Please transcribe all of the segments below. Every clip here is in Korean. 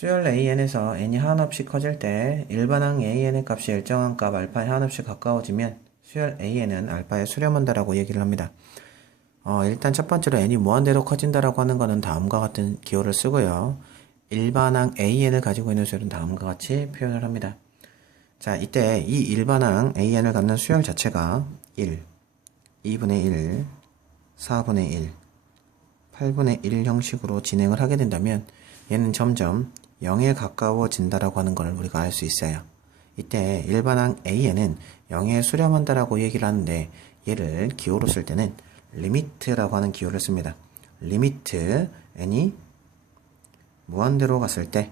수열 AN에서 n이 한없이 커질 때 일반항 AN의 값이 일정한 값 알파에 한없이 가까워지면 수열 AN은 알파에 수렴한다라고 얘기를 합니다. 일단 첫 번째로 n이 무한대로 커진다라고 하는 것은 다음과 같은 기호를 쓰고요. 일반항 AN을 가지고 있는 수열은 다음과 같이 표현을 합니다. 자, 이때 이 일반항 AN을 갖는 수열 자체가 1, 2분의 1, 4분의 1, 8분의 1 형식으로 진행을 하게 된다면 얘는 점점 0에 가까워진다라고 하는 걸 우리가 알 수 있어요. 이때 일반항 AN은 0에 수렴한다라고 얘기를 하는데 얘를 기호로 쓸 때는 리미트라고 하는 기호를 씁니다. 리미트 n이 무한대로 갔을 때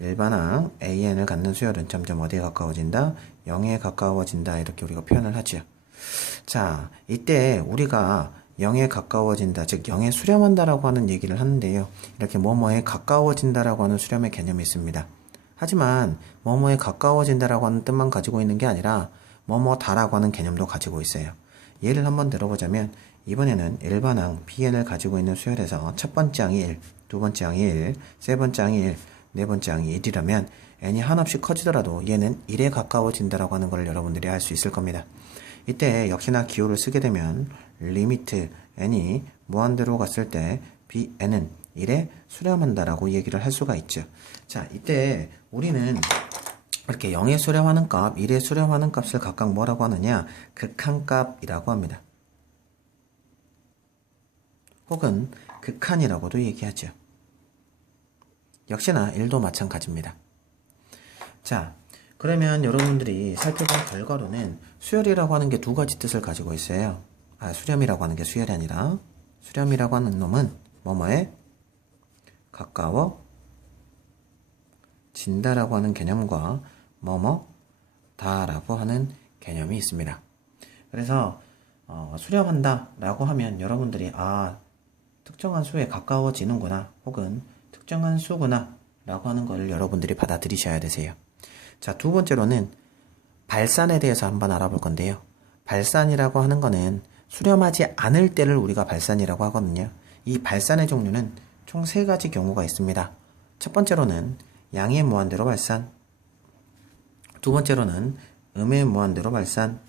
일반항 AN을 갖는 수열은 점점 어디에 가까워진다? 0에 가까워진다 이렇게 우리가 표현을 하죠. 자, 이때 우리가 0에 가까워진다, 즉 0에 수렴한다라고 하는 얘기를 하는데요. 이렇게 뭐뭐에 가까워진다라고 하는 수렴의 개념이 있습니다. 하지만 뭐뭐에 가까워진다라고 하는 뜻만 가지고 있는 게 아니라 뭐뭐다라고 하는 개념도 가지고 있어요. 예를 한번 들어보자면 이번에는 일반항 BN을 가지고 있는 수열에서 첫 번째 항이 1, 두 번째 항이 1, 세 번째 항이 1, 네 번째 항이 1이라면 n이 한없이 커지더라도 얘는 1에 가까워진다라고 하는 걸 여러분들이 알 수 있을 겁니다. 이때 역시나 기호를 쓰게 되면 리미트 n이 무한대로 갔을 때 bn은 1에 수렴한다라고 얘기를 할 수가 있죠. 자, 이때 우리는 이렇게 0에 수렴하는 값, 1에 수렴하는 값을 각각 뭐라고 하느냐? 극한값이라고 합니다. 혹은 극한이라고도 얘기하죠. 역시나 1도 마찬가지입니다. 자, 그러면 여러분들이 살펴본 결과로는 수열이라고 하는 게 두 가지 뜻을 가지고 있어요. 수렴이라고 하는 게 수열이 아니라 수렴이라고 하는 놈은 뭐뭐에 가까워진다라고 하는 개념과 뭐뭐다라고 하는 개념이 있습니다. 그래서 수렴한다라고 하면 여러분들이 특정한 수에 가까워지는구나 혹은 특정한 수구나 라고 하는 걸 여러분들이 받아들이셔야 되세요. 자, 두 번째로는 발산에 대해서 한번 알아볼 건데요. 발산이라고 하는 거는 수렴하지 않을 때를 우리가 발산이라고 하거든요. 이 발산의 종류는 총 세 가지 경우가 있습니다. 첫 번째로는 양의 무한대로 발산, 두 번째로는 음의 무한대로 발산,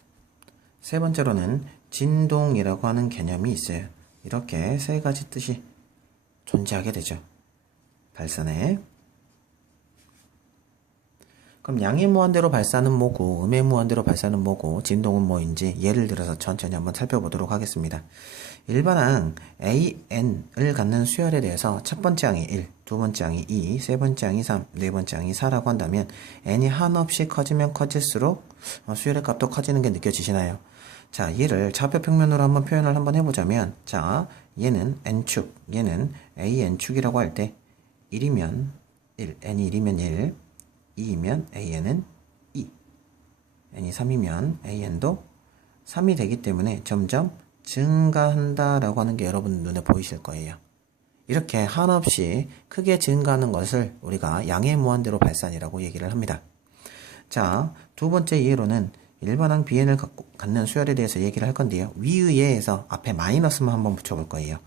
세 번째로는 진동이라고 하는 개념이 있어요. 이렇게 세 가지 뜻이 존재하게 되죠. 발산에. 그럼 양의 무한대로 발산은 뭐고 음의 무한대로 발산은 뭐고 진동은 뭐인지 예를 들어서 천천히 한번 살펴보도록 하겠습니다. 일반항 AN을 갖는 수열에 대해서 첫 번째 항이 1, 두 번째 항이 2, 세 번째 항이 3, 네 번째 항이 4라고 한다면 n이 한없이 커지면 커질수록 수열의 값도 커지는 게 느껴지시나요? 자, 얘를 좌표평면으로 한번 표현을 한번 해보자면 자, 얘는 n축, 얘는 AN축이라고 할 때 1이면 1, n이 1이면 1, 2이면 AN은 2, n이 3이면 AN도 3이 되기 때문에 점점 증가한다라고 하는 게 여러분 눈에 보이실 거예요. 이렇게 한없이 크게 증가하는 것을 우리가 양의 무한대로 발산이라고 얘기를 합니다. 자, 두 번째 예로는 일반항 BN을 갖는 수열에 대해서 얘기를 할 건데요. 위의 예에서 앞에 마이너스만 한번 붙여볼 거예요.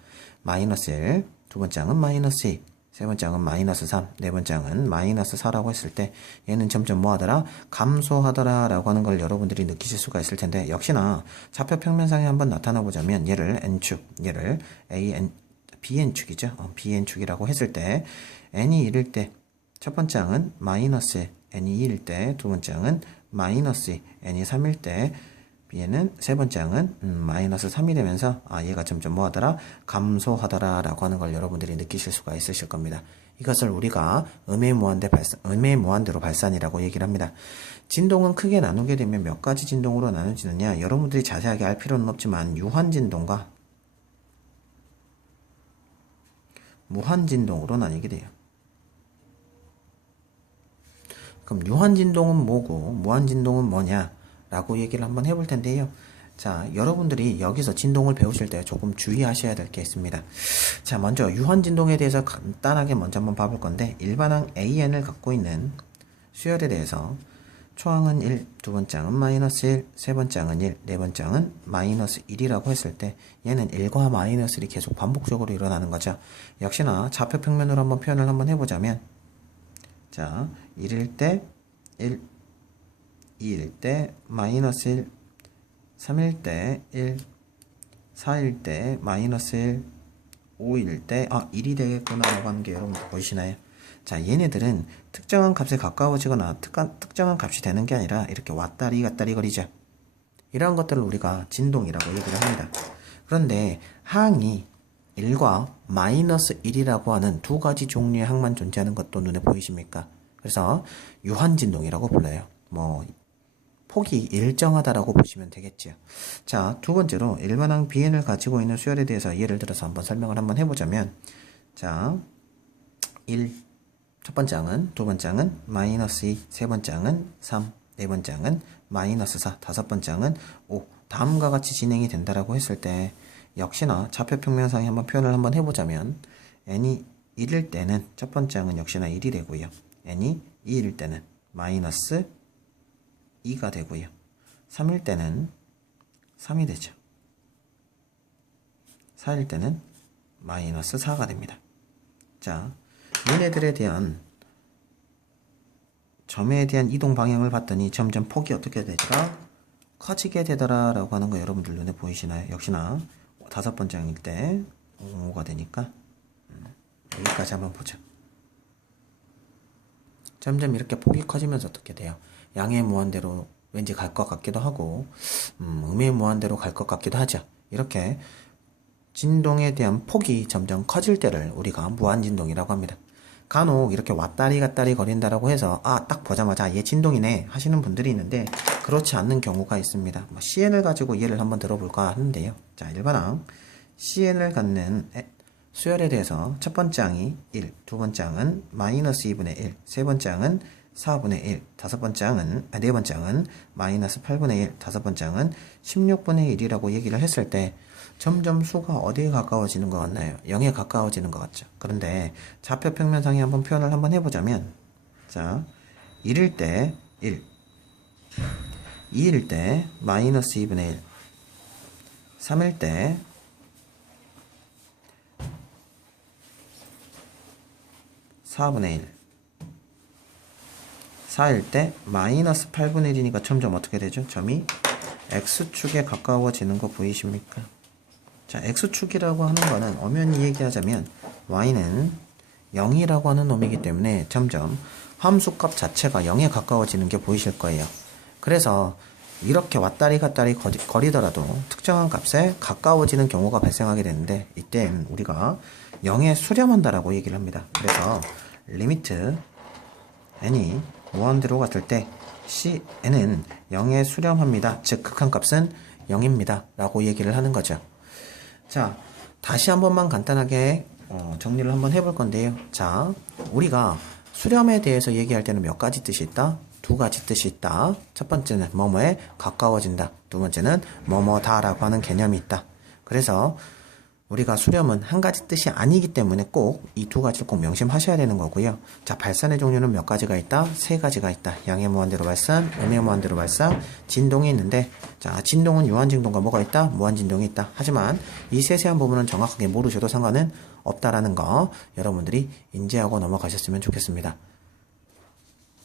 마이너스 1, 두 번째 항은 마이너스 2, 세 번째 항은 마이너스 3, 네 번째 항은 마이너스 4라고 했을 때 얘는 점점 뭐하더라? 감소하더라 라고 하는 걸 여러분들이 느끼실 수가 있을 텐데 역시나 좌표 평면상에 한번 나타나 보자면 얘를 n축, 얘를 bn축이죠. bn축이라고 했을 때 n이 1일 때 첫 번째 항은 마이너스 n이 2일 때 두 번째 항은 마이너스 2, n이 3일 때 얘는 세 번째 항은 마이너스 3이 되면서 얘가 점점 뭐하더라? 감소하더라 라고 하는 걸 여러분들이 느끼실 수가 있으실 겁니다. 이것을 우리가 음의 무한대로 발산이라고 얘기를 합니다. 진동은 크게 나누게 되면 몇 가지 진동으로 나눠지느냐 여러분들이 자세하게 알 필요는 없지만 유한진동과 무한진동으로 나뉘게 돼요. 그럼 유한진동은 뭐고 무한진동은 뭐냐 라고 얘기를 한번 해볼 텐데요. 자, 여러분들이 여기서 진동을 배우실 때 조금 주의하셔야 될 게 있습니다. 자, 먼저 유한진동에 대해서 간단하게 먼저 한번 봐볼 건데 일반항 AN을 갖고 있는 수열에 대해서 초항은 1, 두 번째 항은 마이너스 1, 세 번째 항은 1, 네 번째 항은 마이너스 1이라고 했을 때 얘는 1과 마이너스 1이 계속 반복적으로 일어나는 거죠. 역시나 좌표 평면으로 한번 표현을 한번 해보자면 자, 1일 때 1, 2일 때 마이너스 1, 3일 때 1, 4일 때 마이너스 1, 5일 때 1이 되겠구나 라고 하는 게 여러분들 보이시나요? 자, 얘네들은 특정한 값에 가까워지거나 특정한 값이 되는 게 아니라 이렇게 왔다리 갔다리 거리죠. 이러한 것들을 우리가 진동이라고 얘기를 합니다. 그런데 항이 1과 마이너스 1이라고 하는 두 가지 종류의 항만 존재하는 것도 눈에 보이십니까? 그래서 유한진동이라고 불러요. 폭이 일정하다라고 보시면 되겠지요. 자, 두 번째로 일반항 Bn을 가지고 있는 수열에 대해서 예를 들어서 한번 설명을 한번 해보자면, 자, 1, 첫 번째 항은, 두 번째 항은 마이너스 2, 세 번째 항은 3, 네 번째 항은 마이너스 4, 다섯 번째 항은 5. 다음과 같이 진행이 된다라고 했을 때 역시나 좌표 평면상에 한번 표현을 한번 해보자면 n이 1일 때는 첫 번째 항은 역시나 1이 되고요. n이 2일 때는 마이너스 2가 되고요. 3일 때는 3이 되죠. 4일 때는 마이너스 4가 됩니다. 자, 얘네들에 대한 점에 대한 이동 방향을 봤더니 점점 폭이 어떻게 되더라? 커지게 되더라 라고 하는 거 여러분들 눈에 보이시나요? 역시나 다섯 번째 항일 때 5가 되니까 여기까지 한번 보죠. 점점 이렇게 폭이 커지면서 어떻게 돼요? 양의 무한대로 왠지 갈 것 같기도 하고 음의 무한대로 갈 것 같기도 하죠. 이렇게 진동에 대한 폭이 점점 커질 때를 우리가 무한진동이라고 합니다. 간혹 이렇게 왔다리 갔다리 거린다라고 해서 딱 보자마자 얘 진동이네 하시는 분들이 있는데 그렇지 않는 경우가 있습니다. CN을 가지고 예를 한번 들어볼까 하는데요. 자, 일반항 CN을 갖는 수열에 대해서 첫 번째 항이 1, 두 번째 항은 마이너스 2분의 1, 세 번째 항은 4분의 1, 다섯 번째 항은, 네 번째 항은 마이너스 8분의 1, 다섯 번째 항은 16분의 1이라고 얘기를 했을 때 점점 수가 어디에 가까워지는 것 같나요? 0에 가까워지는 것 같죠. 그런데 좌표 평면상에 한번 표현을 한번 해보자면, 자, 1일 때 1, 2일 때 마이너스 2분의 1, 3일 때 4분의 1, 4일 때 마이너스 8분의 1이니까 점점 어떻게 되죠? 점이 X축에 가까워지는 거 보이십니까? 자, X축이라고 하는 거는 엄연히 얘기하자면 Y는 0이라고 하는 놈이기 때문에 점점 함수값 자체가 0에 가까워지는 게 보이실 거예요. 그래서 이렇게 왔다리 갔다리 거리더라도 특정한 값에 가까워지는 경우가 발생하게 되는데 이때는 우리가 0에 수렴한다라고 얘기를 합니다. 그래서 리미트 n이 무한대로 갔을 때 n은 0에 수렴합니다. 즉 극한값은 0입니다. 라고 얘기를 하는 거죠. 자, 다시 한 번만 간단하게 정리를 한번 해볼 건데요. 자, 우리가 수렴에 대해서 얘기할 때는 몇 가지 뜻이 있다? 두 가지 뜻이 있다. 첫 번째는 뭐뭐에 가까워진다. 두 번째는 뭐뭐다 라고 하는 개념이 있다. 그래서 우리가 수렴은 한 가지 뜻이 아니기 때문에 꼭 이 두 가지를 꼭 명심하셔야 되는 거고요. 자, 발산의 종류는 몇 가지가 있다? 세 가지가 있다. 양의 무한대로 발산, 음의 무한대로 발산, 진동이 있는데, 자, 진동은 유한진동과 뭐가 있다? 무한진동이 있다. 하지만 이 세세한 부분은 정확하게 모르셔도 상관은 없다라는 거 여러분들이 인지하고 넘어가셨으면 좋겠습니다.